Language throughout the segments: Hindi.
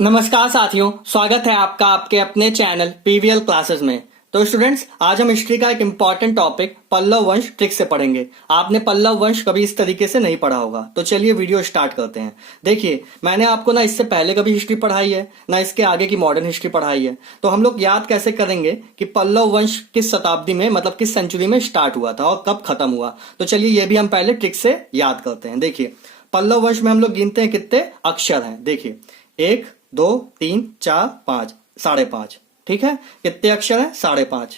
नमस्कार साथियों, स्वागत है आपका आपके अपने चैनल पीवीएल क्लासेस में। तो स्टूडेंट्स, आज हम हिस्ट्री का एक इम्पॉर्टेंट टॉपिक पल्लव वंश ट्रिक से पढ़ेंगे। आपने पल्लव वंश कभी इस तरीके से नहीं पढ़ा होगा, तो चलिए वीडियो स्टार्ट करते हैं। देखिए, मैंने आपको ना इससे पहले कभी हिस्ट्री पढ़ाई है ना इसके आगे की मॉडर्न हिस्ट्री पढ़ाई है, तो हम लोग याद कैसे करेंगे कि पल्लव वंश किस शताब्दी में, मतलब किस सेंचुरी में स्टार्ट हुआ था और कब खत्म हुआ। तो चलिए ये भी हम पहले ट्रिक से याद करते हैं। देखिए, पल्लव वंश में हम लोग गिनते हैं कितने अक्षर हैं। देखिए, 1 2 3 4 5 5.5, ठीक है। कितने अक्षर है? 5.5।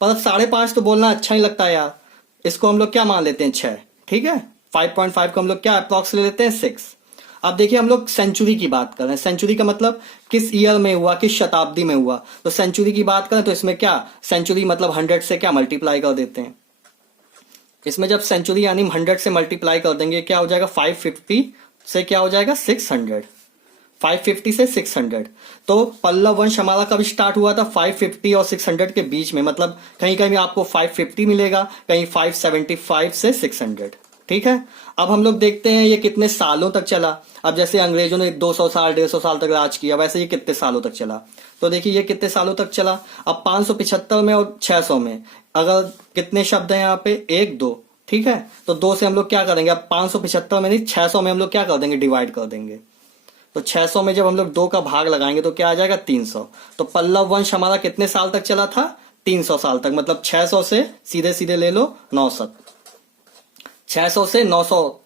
पर 5.5 तो बोलना अच्छा नहीं लगता यार, इसको हम लोग क्या मान लेते हैं? 6, ठीक है। 5.5 को हम लोग क्या अप्रोक्स ले लेते हैं? 6। अब देखिए, हम लोग सेंचुरी की बात कर रहे हैं। सेंचुरी का मतलब किस ईयर में हुआ, किस शताब्दी में हुआ। तो सेंचुरी की बात करें तो इसमें क्या, सेंचुरी मतलब 100 से क्या मल्टीप्लाई कर देते हैं। इसमें जब सेंचुरी यानी 100 से मल्टीप्लाई कर देंगे, क्या हो जाएगा? 550 से क्या हो जाएगा? 600। 550 से 600। तो पल्लव वंश हमारा कब स्टार्ट हुआ था? 550 और 600 के बीच में, मतलब कहीं कहीं आपको 550 मिलेगा, कहीं 575 से 600, ठीक है। अब हम लोग देखते हैं ये कितने सालों तक चला। अब जैसे अंग्रेजों ने 200 साल 150 साल तक राज किया, वैसे ये कितने सालों तक चला। तो देखिए ये कितने सालों तक चला। अब 575 में और 600 में अगर कितने शब्द हैं यहाँ पे? 1 2, ठीक है। तो 2 से हम लोग क्या करेंगे? अब 575 में नहीं, 600 में हम लोग क्या कर देंगे? डिवाइड कर देंगे। तो 600 में जब हम लोग 2 का भाग लगाएंगे तो क्या आ जाएगा? 300। तो पल्लव वंश हमारा कितने साल तक चला था? 300 साल तक। मतलब 600 से सीधे सीधे ले लो 900, 600 से 900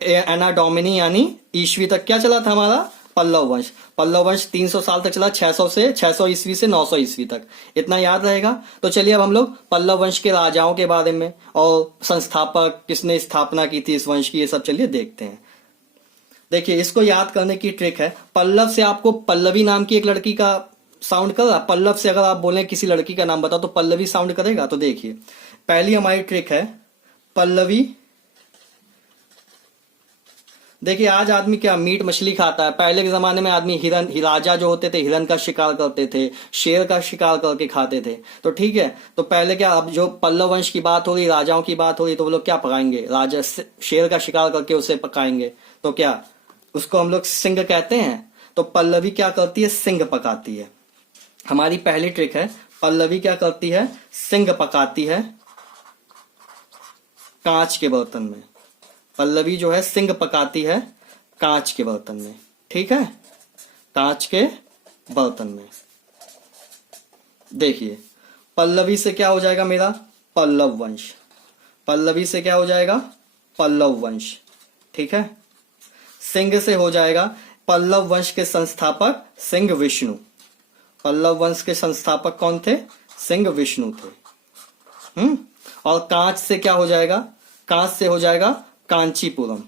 एना डोमिनी यानी ईस्वी तक क्या चला था हमारा? पल्लव वंश। पल्लव वंश 300 साल तक चला, 600 से 600 ईस्वी से 900 ईस्वी तक। इतना याद रहेगा। तो चलिए अब हम लोग पल्लव वंश के राजाओं के बारे में और संस्थापक, किसने स्थापना की थी इस वंश की, ये सब चलिए देखते हैं। देखिए, इसको याद करने की ट्रिक है। पल्लव से आपको पल्लवी नाम की एक लड़की का साउंड कर रहा। पल्लव से अगर आप बोले किसी लड़की का नाम बताओ तो पल्लवी साउंड करेगा। तो देखिए, पहली हमारी ट्रिक है पल्लवी। देखिए, आज आदमी क्या मीट मछली खाता है। पहले के जमाने में आदमी हिरन, राजा जो होते थे हिरन का शिकार करते थे, शेर का शिकार करके खाते थे। तो ठीक है, तो पहले क्या, अब जो पल्लव वंश की बात हो रही, राजाओं की बात हो रही, तो वो लोग क्या पकाएंगे? राजा शेर का शिकार करके उसे पकाएंगे। तो क्या, उसको हम लोग सिंग कहते हैं। तो पल्लवी क्या करती है? सिंग पकाती है। हमारी पहली ट्रिक है, पल्लवी क्या करती है? सिंग पकाती है कांच के बर्तन में। पल्लवी जो है सिंग पकाती है कांच के बर्तन में, ठीक है। कांच के बर्तन में। देखिए, पल्लवी से क्या हो जाएगा मेरा? पल्लव वंश। पल्लवी से क्या हो जाएगा? पल्लव वंश, ठीक है। सिंह से हो जाएगा, पल्लव वंश के संस्थापक सिंह विष्णु। पल्लव वंश के संस्थापक कौन थे? सिंह विष्णु थे। और कांच से क्या हो जाएगा? कांच से हो जाएगा कांचीपुरम।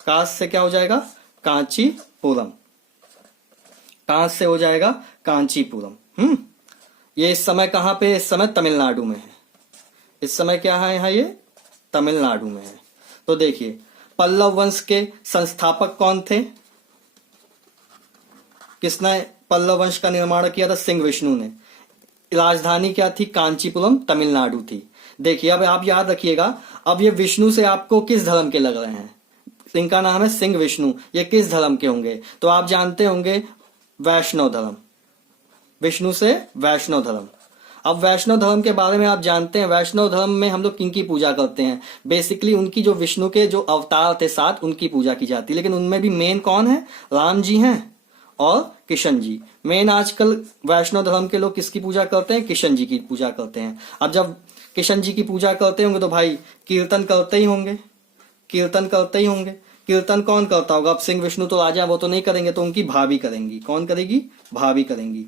कांच से क्या हो जाएगा? कांचीपुरम। कांच से हो जाएगा कांचीपुरम। ये इस समय कहां पे? इस समय तमिलनाडु में है। इस समय क्या है यहाँ? ये तमिलनाडु में है। तो देखिए, पल्लव वंश के संस्थापक कौन थे? किसने पल्लव वंश का निर्माण किया था? सिंह विष्णु ने। राजधानी क्या थी? कांचीपुरम, तमिलनाडु थी। देखिए, अब आप याद रखिएगा, अब ये विष्णु से आपको किस धर्म के लग रहे हैं? इनका नाम है सिंह विष्णु। ये किस धर्म के होंगे? तो आप जानते होंगे वैष्णव धर्म। विष्णु से वैष्णव धर्म। अब वैष्णव धर्म के बारे में आप जानते हैं, वैष्णव धर्म में हम लोग किनकी पूजा करते हैं? बेसिकली उनकी जो विष्णु के जो अवतार थे 7, उनकी पूजा की जाती है। लेकिन उनमें भी मेन कौन है? राम जी हैं और किशन जी। मेन आजकल वैष्णव धर्म के लोग किसकी पूजा करते हैं? किशन जी की पूजा करते हैं। अब जब किशन जी की पूजा करते होंगे तो भाई कीर्तन करते ही होंगे। कीर्तन करते ही होंगे। कीर्तन कौन करता होगा? अब सिंह विष्णु तो राजा, वो तो नहीं करेंगे, तो उनकी भाभी करेंगी। कौन करेगी? भाभी करेंगी।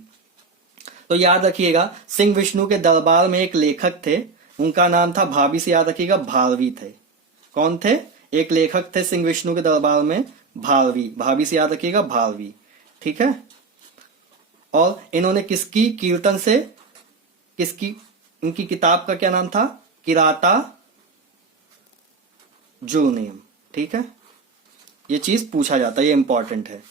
तो याद रखिएगा, सिंह विष्णु के दरबार में एक लेखक थे, उनका नाम था, भाभी से याद रखिएगा, भारवी थे। कौन थे? एक लेखक थे सिंह विष्णु के दरबार में, भारवी। भाभी से याद रखिएगा, भारवी, ठीक है। और इन्होंने किसकी कीर्तन से, किसकी, इनकी किताब का क्या नाम था? किराता जूनियम, ठीक है। ये चीज पूछा जाता है, ये इंपॉर्टेंट है।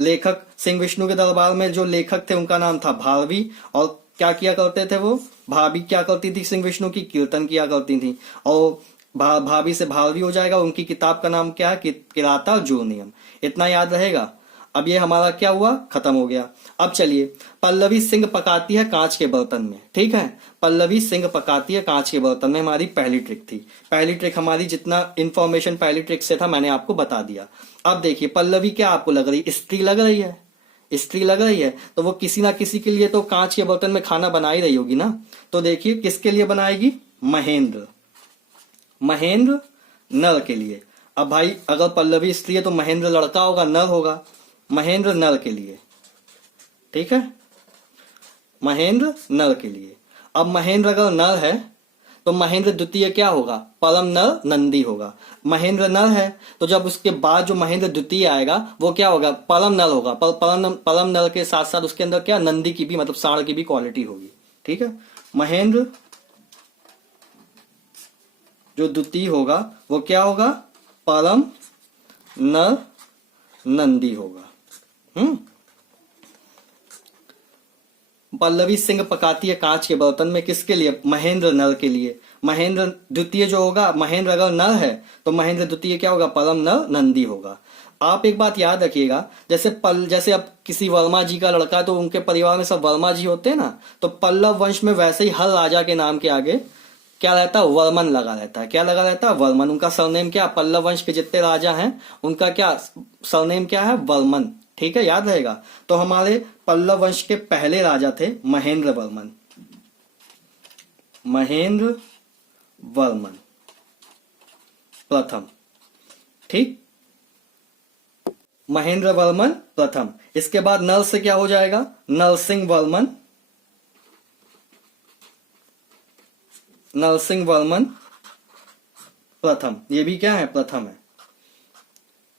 लेखक सिंह विष्णु के दरबार में जो लेखक थे उनका नाम था भारवी। और क्या किया करते थे वो? भाभी क्या करती थी? सिंह विष्णु की कीर्तन किया करती थी। और भाभी से भारवी हो जाएगा। उनकी किताब का नाम क्या है? किराता जूनियम। इतना याद रहेगा। अब ये हमारा क्या हुआ, खत्म हो गया। अब चलिए, पल्लवी सिंह पकाती है कांच के बर्तन में, ठीक है। पल्लवी सिंह पकाती है कांच के बर्तन में हमारी पहली ट्रिक थी। पहली ट्रिक हमारी जितना इंफॉर्मेशन पहली ट्रिक से था मैंने आपको बता दिया। अब देखिए पल्लवी क्या आपको लग रही है, स्त्री लग रही है, स्त्री लग रही है, तो वो किसी ना किसी के लिए तो कांच के बर्तन में खाना बना ही रही होगी ना। तो देखिए किसके लिए बनाएगी, महेंद्र, महेंद्र नर के लिए। अब भाई अगर पल्लवी स्त्री है तो महेंद्र लड़का होगा, नर होगा, महेंद्र नर के लिए, ठीक है, महेंद्र नर के लिए। अब महेंद्र अगर नर है तो महेंद्र द्वितीय क्या होगा, परम नर नंदी होगा। महेंद्र नर है तो जब उसके बाद जो महेंद्र द्वितीय आएगा वो क्या होगा, परम नर होगा। परम नर के साथ साथ उसके अंदर क्या, नंदी की भी मतलब सांड की भी क्वालिटी होगी, ठीक है। महेंद्र जो द्वितीय होगा वो क्या होगा, परम नर नंदी होगा। पल्लवी सिंह पकाती है कांच के बर्तन में, किसके लिए, महेंद्र नर के लिए। महेंद्र द्वितीय जो होगा, महेंद्र अगर नर है तो महेंद्र द्वितीय क्या होगा, परम नर नंदी होगा। आप एक बात याद रखिएगा, जैसे अब किसी वर्मा जी का लड़का है तो उनके परिवार में सब वर्मा जी होते हैं ना, तो पल्लव वंश में वैसे ही हर राजा के नाम के आगे क्या रहता है, वर्मन लगा रहता है। क्या लगा रहता है, वर्मन। उनका सरनेम क्या, पल्लव वंश के जितने राजा हैं उनका क्या सरनेम क्या है, वर्मन, ठीक है, याद रहेगा। तो हमारे पल्लव वंश के पहले राजा थे महेंद्र वर्मन, महेंद्र वर्मन प्रथम, ठीक, महेंद्र वर्मन प्रथम। इसके बाद नल से क्या हो जाएगा, नरसिंह वर्मन, नरसिंह वर्मन प्रथम। ये भी क्या है, प्रथम है।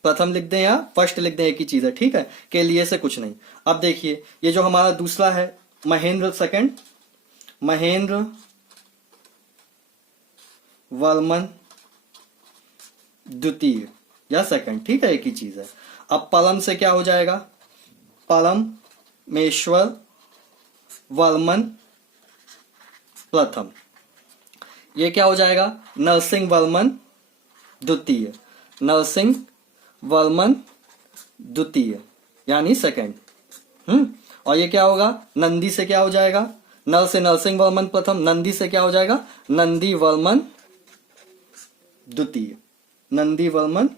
प्रथम लिख दें या फर्स्ट लिख दें, एक ही चीज है, ठीक है, के लिए से कुछ नहीं। अब देखिए ये जो हमारा दूसरा है महेंद्र सेकंड, महेंद्र वर्मन द्वितीय या सेकंड, ठीक है, एक ही चीज है। अब परम से क्या हो जाएगा, परमेश्वर वर्मन प्रथम। ये क्या हो जाएगा, नरसिंह वर्मन द्वितीय, नरसिंह वर्मन द्वितीय यानी सेकंड। और ये क्या होगा, नंदी से क्या हो जाएगा, नर से नरसिंह वर्मन प्रथम, नंदी से क्या हो जाएगा, नंदी वर्मन द्वितीय, नंदी वर्मन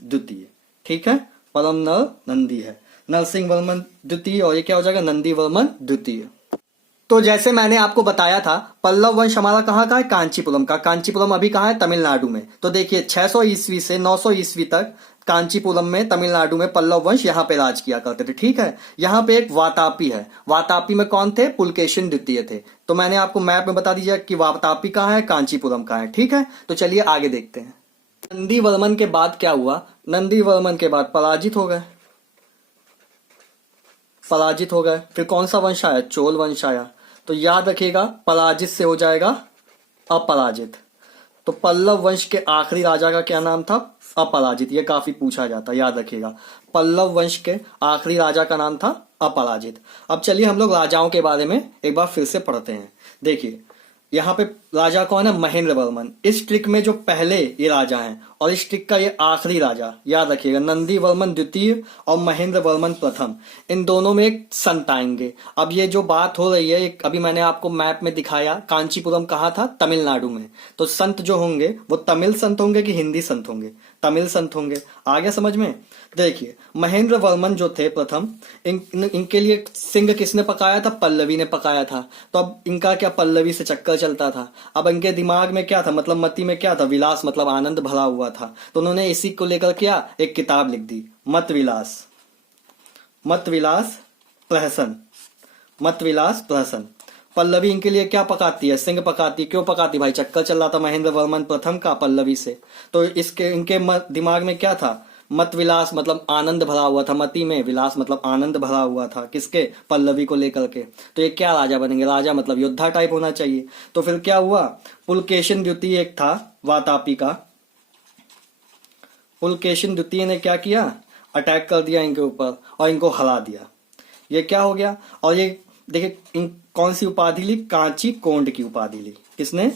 द्वितीय, ठीक है। परम नर नंदी है, नरसिंह वर्मन द्वितीय, और ये क्या हो जाएगा, नंदी वर्मन द्वितीय। तो जैसे मैंने आपको बताया था पल्लव वंश हमारा कहाँ का है, कांचीपुरम का। कांचीपुरम अभी कहाँ है, तमिलनाडु में। तो देखिए 600 ईस्वी से 900 ईस्वी तक कांचीपुरम में तमिलनाडु में पल्लव वंश यहाँ पे राज किया करते थे, ठीक है। यहाँ पे एक वातापी है, वातापी में कौन थे, पुलकेशिन द्वितीय थे। तो मैंने आपको मैप में बता दीजिए कि वातापी कहाँ है, कांचीपुरम कहाँ है, ठीक है। तो चलिए आगे देखते हैं। नंदी वर्मन के बाद क्या हुआ, नंदी वर्मन के बाद पराजित हो गए, पराजित हो गए। फिर कौन सा वंश आया, चोल वंश आया। तो याद रखिएगा पराजित से हो जाएगा अपराजित। तो पल्लव वंश के आखिरी राजा का क्या नाम था, अपराजित। ये काफी पूछा जाता है, याद रखिएगा। पल्लव वंश के आखिरी राजा का नाम था अपराजित। अब चलिए हम लोग राजाओं के बारे में एक बार फिर से पढ़ते हैं। देखिए यहाँ पे राजा कौन है, महेंद्र वर्मन। इस ट्रिक में जो पहले ये राजा हैं और इस ट्रिक का ये आखिरी राजा, याद रखिएगा, नंदी वर्मन द्वितीय और महेंद्र वर्मन प्रथम, इन दोनों में एक संत आएंगे। अब ये जो बात हो रही है, एक अभी मैंने आपको मैप में दिखाया, कांचीपुरम कहाँ था, तमिलनाडु में। तो संत जो होंगे वो तमिल संत होंगे कि हिंदी संत होंगे, तमिल संत होंगे। आ गया समझ में। देखिए महेंद्र वर्मन जो थे प्रथम, इनके लिए सिंह किसने पकाया था, पल्लवी ने पकाया था। तो अब इनका क्या, पल्लवी से चक्कर चलता था। अब इनके दिमाग में क्या था, मतलब मति में क्या था, विलास मतलब आनंद भरा हुआ था। तो उन्होंने इसी को लेकर क्या, एक किताब लिख दी, मत विलास, मत विलास प्रहसन, मत विलास प्रहसन। पल्लवी इनके लिए क्या पकाती है, सिंह पकाती। क्यों पकाती भाई, चक्कर चल रहा था महेंद्र वर्मन प्रथम का पल्लवी से। तो इसके इनके दिमाग में क्या था, मत विलास मतलब आनंद भरा हुआ था, मति में विलास मतलब आनंद भरा हुआ था, किसके, पल्लवी को लेकर के। तो ये क्या राजा बनेंगे, राजा मतलब योद्धा टाइप होना चाहिए। तो फिर क्या हुआ, पुलकेशिन द्वितीय एक था वातापी का, पुलकेशिन द्वितीय ने क्या किया, अटैक कर दिया इनके ऊपर और इनको हरा दिया। ये क्या हो गया। और ये देखिए कौन सी उपाधि ली, कांची कोंड की उपाधि ली। किसने,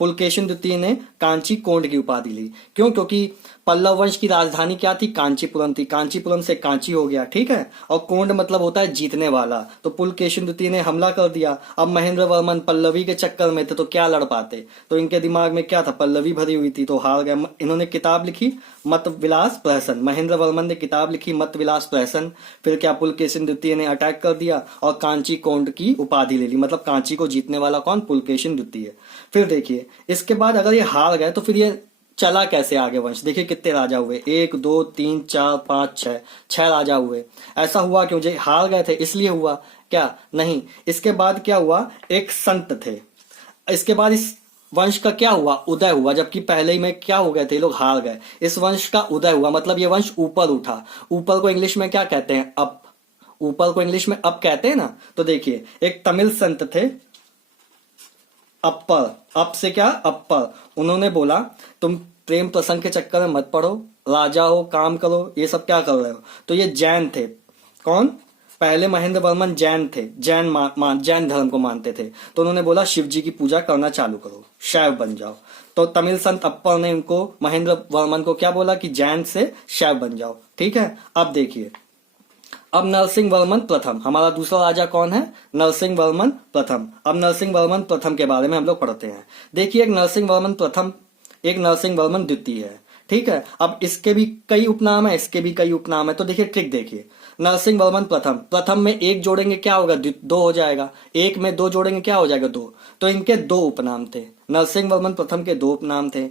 पुलकेशिन द्वितीय ने कांची कोंड की उपाधि ली। क्यों, क्योंकि पल्लव वंश की राजधानी क्या थी? कांचीपुरम थी। कांचीपुरम से कांची हो गया, ठीक है। और कोंड मतलब होता है जीतने वाला। तो पुलकेशिन द्वितीय ने हमला कर दिया। अब महेंद्र वर्मन पल्लवी के चक्कर में थे तो क्या लड़ पाते, तो इनके दिमाग में क्या था, पल्लवी भरी हुई थी, तो हार गए। इन्होंने किताब लिखी मत विलास प्रहसन, महेंद्र वर्मन ने किताब लिखी मत विलास प्रहसन। फिर क्या, पुलकेशिन द्वितीय ने अटैक कर दिया और कांची कोंड की उपाधि ले ली। मतलब कांची को जीतने वाला कौन? पुलकेशिन द्वितीय। फिर देखिए इसके बाद अगर ये हार गए तो फिर ये चला कैसे आगे वंश? देखिए कितने राजा हुए, 1 2 3 4 5 6, 6 राजा हुए। ऐसा हुआ क्यों? जो हार गए थे इसलिए हुआ क्या? नहीं। इसके बाद क्या हुआ, एक संत थे। इसके बाद इस वंश का क्या हुआ? उदय हुआ। जबकि पहले ही में क्या हो गए थे, लोग हार गए। इस वंश का उदय हुआ, मतलब ये वंश ऊपर उठा। ऊपर को इंग्लिश में क्या कहते हैं? अप। ऊपर को इंग्लिश में अप कहते हैं ना। तो देखिए एक तमिल संत थे अप्पर, अप से क्या, अप्पर। उन्होंने बोला तुम प्रेम प्रसंग के चक्कर में मत पड़ो, राजा हो, काम करो, ये सब क्या कर रहे हो। तो ये जैन थे। कौन? पहले महेंद्र वर्मन जैन थे, जैन धर्म को मानते थे। तो उन्होंने बोला शिव जी की पूजा करना चालू करो, शैव बन जाओ। तो तमिल संत अप्पर ने उनको, महेंद्र वर्मन को क्या बोला कि जैन से शैव बन जाओ, ठीक है। अब देखिए, अब नरसिंह वर्मन प्रथम, हमारा दूसरा राजा कौन है? नरसिंह वर्मन प्रथम। अब नरसिंह वर्मन प्रथम के बारे में हम लोग पढ़ते हैं। देखिए एक नरसिंह वर्मन प्रथम, एक नरसिंह वर्मन द्वितीय है, ठीक है। अब इसके भी कई उपनाम है, इसके भी कई उपनाम है। तो देखिए ट्रिक देखिए, नरसिंह वर्मन प्रथम, प्रथम में एक जोड़ेंगे क्या होगा? 2 हो जाएगा। एक में 2 जोड़ेंगे क्या हो जाएगा? 2। तो इनके 2 उपनाम थे। नरसिंह वर्मन प्रथम के 2 उपनाम थे।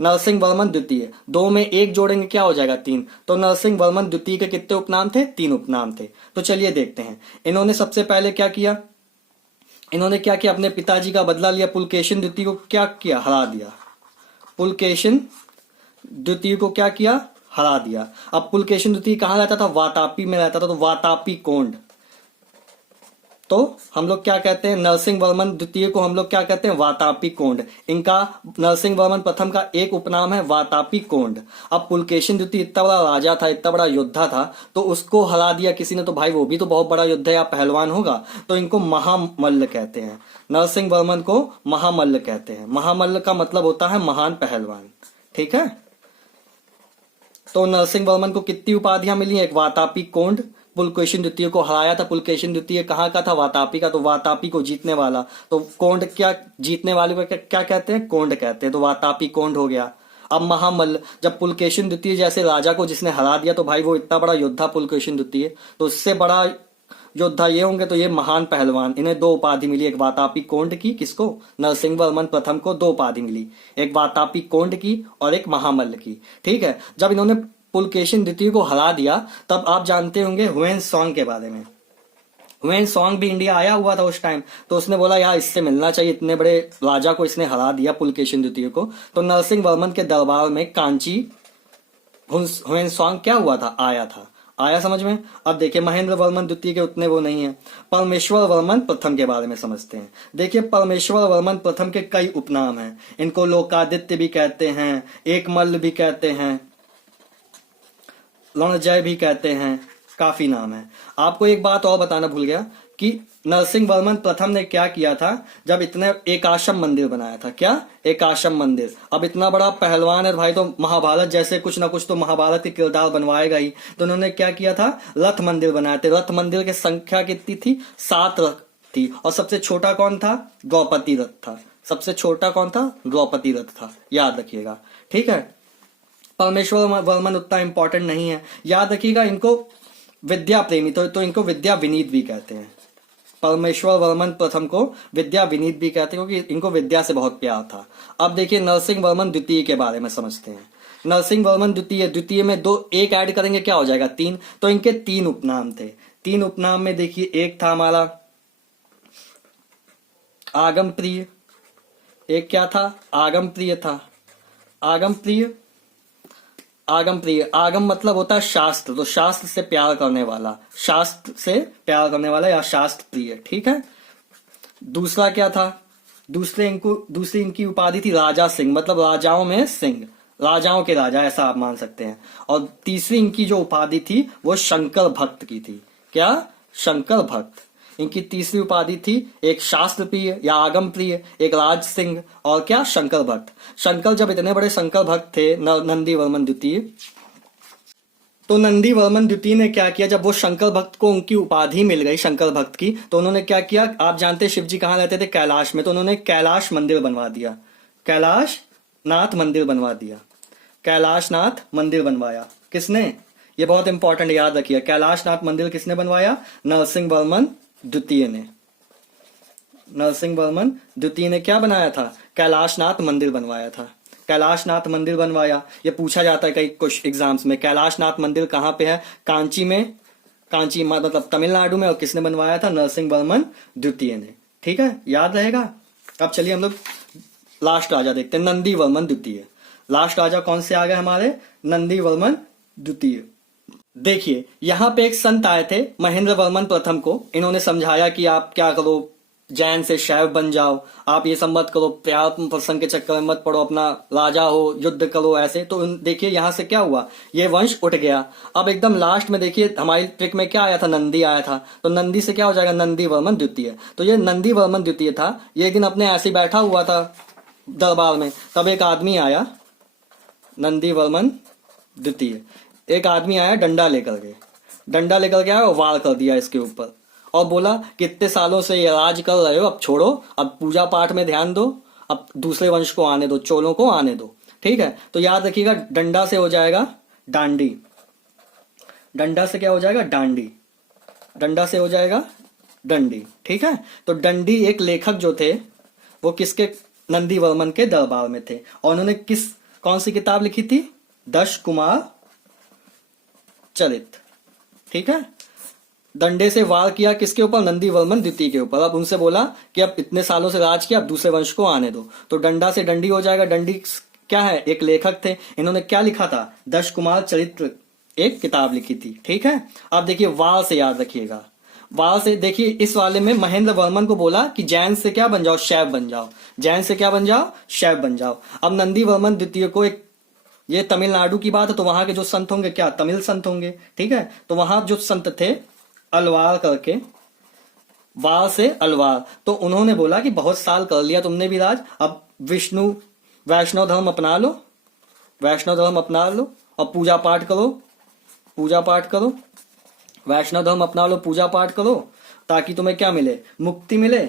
नरसिंह वर्मन द्वितीय, 2 में 1 जोड़ेंगे क्या हो जाएगा? 3। तो नरसिंह वर्मन द्वितीय के कितने उपनाम थे? 3 उपनाम थे। तो चलिए देखते हैं इन्होंने सबसे पहले क्या किया। इन्होंने क्या किया, अपने पिताजी का बदला लिया। पुलकेशिन द्वितीय को क्या किया? हरा दिया। पुलकेशिन द्वितीय को क्या किया? हरा दिया। अब पुलकेशिन द्वितीय कहां रहता था? वातापी में रहता था। तो वातापी कोंड, तो हम लोग क्या कहते हैं, नरसिंह वर्मन द्वितीय को हम लोग क्या कहते हैं? वातापी कोंड। इनका नरसिंह वर्मन प्रथम का एक उपनाम है वातापी कोंड। अब पुलकेशिन द्वितीय इतना बड़ा राजा था, इतना बड़ा योद्धा था, तो उसको हरा दिया किसी ने, तो भाई वो भी तो बहुत बड़ा योद्धा या पहलवान होगा, तो इनको महामल्ल कहते हैं। नरसिंह वर्मन को महामल्ल कहते हैं। महामल्ल का मतलब होता है महान पहलवान, ठीक है। तो नरसिंह वर्मन को कितनी उपाधियां मिली? एक वातापी कोंड। पुलकेशिन द्वितीय को हराया था। पुलकेशिन द्वितीय कहाँ का था? वातापी का। तो वातापी को जीतने वाला, तो कोंड क्या, जीतने वाले को क्या कहते हैं? कोंड कहते हैं। तो वातापी कोंड हो गया। अब महामल्ल, जब पुलकेशिन द्वितीय जैसे राजा को जिसने हरा दिया, तो भाई वो इतना बड़ा योद्धा पुलकेशिन द्वितीय, तो इससे बड़ा योद्धा ये होंगे, तो ये महान पहलवान। इन्हें 2 उपाधि मिली, एक वातापी कोंड की, किसको? नरसिंह वर्मन प्रथम को 2 उपाधि मिली, एक वातापी कोंड की और एक महामल्ल की, ठीक है। जब इन्होंने पुलकेशिन द्वितीय को हरा दिया, तब आप जानते होंगे ह्वेनसांग के बारे में। ह्वेनसांग भी इंडिया आया हुआ था उस टाइम, तो उसने बोला यार इससे मिलना चाहिए, इतने बड़े राजा को इसने हरा दिया पुलकेशिन द्वितीय को। तो नरसिंह वर्मन के दरबार में कांची ह्वेनसांग क्या हुआ था? आया था। आया समझ में? अब देखिए महेंद्र वर्मन द्वितीय के उतने वो नहीं है। परमेश्वर वर्मन प्रथम के बारे में समझते हैं। देखिए परमेश्वर वर्मन प्रथम के कई उपनाम हैं। इनको लोकादित्य भी कहते हैं, एकमल्ल भी कहते हैं, रणजय भी कहते हैं, काफी नाम है। आपको एक बात और बताना भूल गया कि नरसिंह वर्मन प्रथम ने क्या किया था, जब इतने एक आश्रम मंदिर बनाया था। क्या? एक आश्रम मंदिर। अब इतना बड़ा पहलवान है भाई, तो महाभारत जैसे कुछ ना कुछ तो महाभारत के किरदार बनवाएगा ही। तो उन्होंने क्या किया था? रथ मंदिर बनाए थे। रथ मंदिर की संख्या कितनी थी? 7 रथ थी। और सबसे छोटा कौन था? द्रौपदी रथ था। सबसे छोटा कौन था? द्रौपदी रथ था, याद रखिएगा, ठीक है। परमेश्वर वर्मन उतना इंपॉर्टेंट नहीं है, याद रखिएगा। इनको विद्या प्रेमी, तो इनको विद्या विनीत भी कहते हैं। परमेश्वर वर्मन प्रथम को विद्या विनीत भी कहते हैं, क्योंकि इनको विद्या से बहुत प्यार था। अब देखिए नरसिंह वर्मन द्वितीय के बारे में समझते हैं। नरसिंह वर्मन द्वितीय में 2 1 ऐड करेंगे क्या हो जाएगा? 3। तो इनके 3 उपनाम थे। 3 उपनाम में देखिए एक था हमारा आगम प्रिय, एक क्या था? आगम प्रिय था। आगम प्रिय, आगम प्रिय, आगम मतलब होता है शास्त्र, तो शास्त्र से प्यार करने वाला, शास्त्र से प्यार करने वाला या शास्त्र प्रिय, ठीक है। दूसरा क्या था? दूसरी इनकी उपाधि थी राजा सिंह, मतलब राजाओं में सिंह, राजाओं के राजा, ऐसा आप मान सकते हैं। और तीसरी इनकी जो उपाधि थी वो शंकर भक्त की थी। क्या? शंकर भक्त। इनकी तीसरी उपाधि थी एक शास्त्र प्रिय या आगम प्रिय, एक राज सिंह और क्या शंकर भट्ट। शंकर जब इतने बड़े शंकर भक्त थे नंदी वर्मन द्वितीय, तो नंदी वर्मन द्वितीय ने क्या किया, जब वो शंकर भक्त को उनकी उपाधि मिल गई शंकर भक्त की, तो उन्होंने क्या किया, आप जानते हैं शिव जी कहाँ रहते थे, कैलाश में, तो उन्होंने कैलाश मंदिर बनवा दिया, कैलाश नाथ मंदिर बनवा दिया, कैलाश नाथ मंदिर बनवाया। किसने, ये बहुत इंपॉर्टेंट याद रखिए, कैलाश नाथ मंदिर किसने बनवाया, नरसिंह वर्मन द्वितीय ने। नरसिंह वर्मन द्वितीय ने क्या बनाया था, कैलाशनाथ मंदिर बनवाया था। कैलाशनाथ मंदिर बनवाया, ये पूछा जाता है कई कुछ एग्जाम्स में, कैलाशनाथ मंदिर कहाँ पे है, कांची में, कांची मतलब तमिलनाडु में, और किसने बनवाया था, नरसिंह वर्मन द्वितीय ने। ठीक है, याद रहेगा। अब चलिए हम लोग लास्ट राजा देखते हैं, नंदी वर्मन द्वितीय। लास्ट राजा कौन से आ गए हमारे, नंदी वर्मन द्वितीय। देखिए यहां पे एक संत आए थे महेंद्र वर्मन प्रथम को, इन्होंने समझाया कि आप क्या करो, जैन से शैव बन जाओ, आप ये सब मत करो, प्यार प्रसंग के चक्कर में मत पड़ो, अपना राजा हो, युद्ध करो ऐसे। तो देखिए यहां से क्या हुआ, ये वंश उठ गया। अब एकदम लास्ट में देखिए हमारी ट्रिक में क्या आया था, नंदी आया था, तो नंदी से क्या हो जाएगा, नंदी वर्मन द्वितीय। तो ये नंदी वर्मन द्वितीय था, ये एक दिन अपने ऐसे ही बैठा हुआ था दरबार में, तब एक आदमी आया, नंदी वर्मन द्वितीय, एक आदमी आया डंडा लेकर के, डंडा लेकर के आया और वार कर दिया इसके ऊपर, और बोला कितने सालों से ये राज कर रहे हो, अब छोड़ो, अब पूजा पाठ में ध्यान दो, अब दूसरे वंश को आने दो, चोलों को आने दो। ठीक है, तो याद रखिएगा डंडा से हो जाएगा डांडी, डंडा से क्या हो जाएगा, डांडी, डंडा से हो जाएगा डंडी। ठीक है, तो डंडी एक लेखक जो थे वो किसके, नंदी वर्मन के दरबार में थे, और उन्होंने कौन सी किताब लिखी थी, दश कुमार चरित। ठीक है, डंडे से वार किया किसके ऊपर, नंदी वर्मन द्वितीय के ऊपर। अब उनसे बोला कि अब इतने सालों से राज किया, अब दूसरे वंश को आने दो, तो डंडा से डंडी हो जाएगा। डंडी क्या है, एक लेखक थे, इन्होंने क्या लिखा था, दश कुमार चरित्र एक किताब लिखी थी। ठीक है, अब देखिए वार से याद रखिएगा, वार से देखिए इस वाले में महेंद्र वर्मन को बोला कि जैन से क्या बन जाओ, शैव बन जाओ, जैन से क्या बन जाओ, शैव बन जाओ। अब नंदी वर्मन द्वितीय को एक, ये तमिलनाडु की बात है, तो वहां के जो संत होंगे क्या, तमिल संत होंगे। ठीक है, तो वहां जो संत थे अलवार करके, वार से अलवार, तो उन्होंने बोला कि बहुत साल कर लिया तुमने भी राज, अब वैष्णव धर्म अपना लो, वैष्णव धर्म अपना लो और पूजा पाठ करो, पूजा पाठ करो, वैष्णव धर्म अपना लो, पूजा पाठ करो, ताकि तुम्हें क्या मिले, मुक्ति मिले,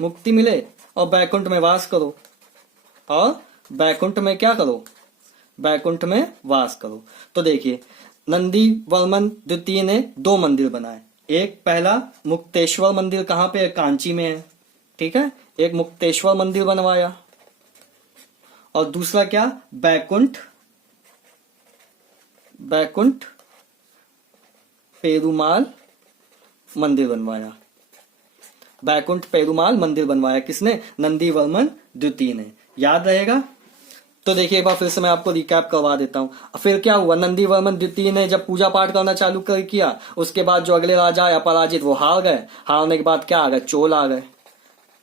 मुक्ति मिले, और बैकुंठ में वास करो, और बैकुंठ में क्या करो, बैकुंठ में वास करो। तो देखिए नंदी वर्मन द्वितीय ने दो मंदिर बनाए, एक पहला मुक्तेश्वर मंदिर कहां पे है, कांची में है। ठीक है, एक मुक्तेश्वर मंदिर बनवाया, और दूसरा क्या, बैकुंठ, बैकुंठ पेरुमाल मंदिर बनवाया, बैकुंठ पेरुमाल मंदिर बनवाया, किसने, नंदी वर्मन द्वितीय ने। याद रहेगा। तो देखिए एक बार फिर से मैं आपको रिकैप करवा देता हूं। फिर क्या हुआ, नंदी वर्मन द्वितीय ने जब पूजा पाठ करना चालू कर किया, उसके बाद जो अगले राजा आए अपराजित, वो हार गए, हारने के बाद क्या आ गए, चोल आ गए,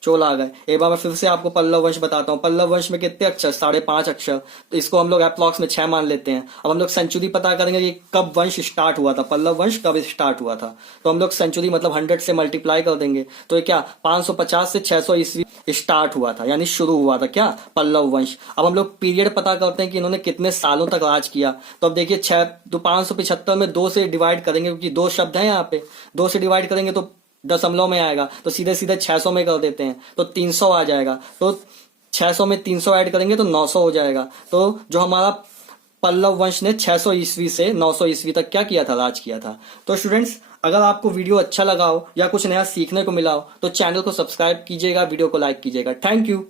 चोल आ गए। एक बार मैं फिर से आपको पल्लव वंश बताता हूँ। पल्लव वंश में कितने अक्षर, 5.5 अक्षर, तो इसको हम लोग अप्रोक्स में 6 मान लेते हैं। अब हम लोग सेंचुरी पता करेंगे कि कब वंश स्टार्ट हुआ था, पल्लव वंश कब स्टार्ट हुआ था, तो हम लोग सेंचुरी मतलब 100 से मल्टीप्लाई कर देंगे, तो ये क्या 550 से 600 ईस्वी स्टार्ट हुआ था, यानी शुरू हुआ था क्या, पल्लव वंश। अब हम लोग पीरियड पता करते हैं कि इन्होंने कितने सालों तक राज किया, तो अब देखिए 575 में 2 से डिवाइड करेंगे, क्योंकि 2 शब्द है यहाँ पे, 2 से डिवाइड करेंगे तो दशमलव में आएगा, तो सीधे सीधे 600 में कर देते हैं, तो 300 आ जाएगा, तो 600 में 300 ऐड करेंगे तो 900 हो जाएगा। तो जो हमारा पल्लव वंश ने 600 ईस्वी से 900 ईस्वी तक क्या किया था, राज किया था। तो स्टूडेंट्स अगर आपको वीडियो अच्छा लगा हो या कुछ नया सीखने को मिला हो तो चैनल को सब्सक्राइब कीजिएगा, वीडियो को लाइक कीजिएगा। Thank you.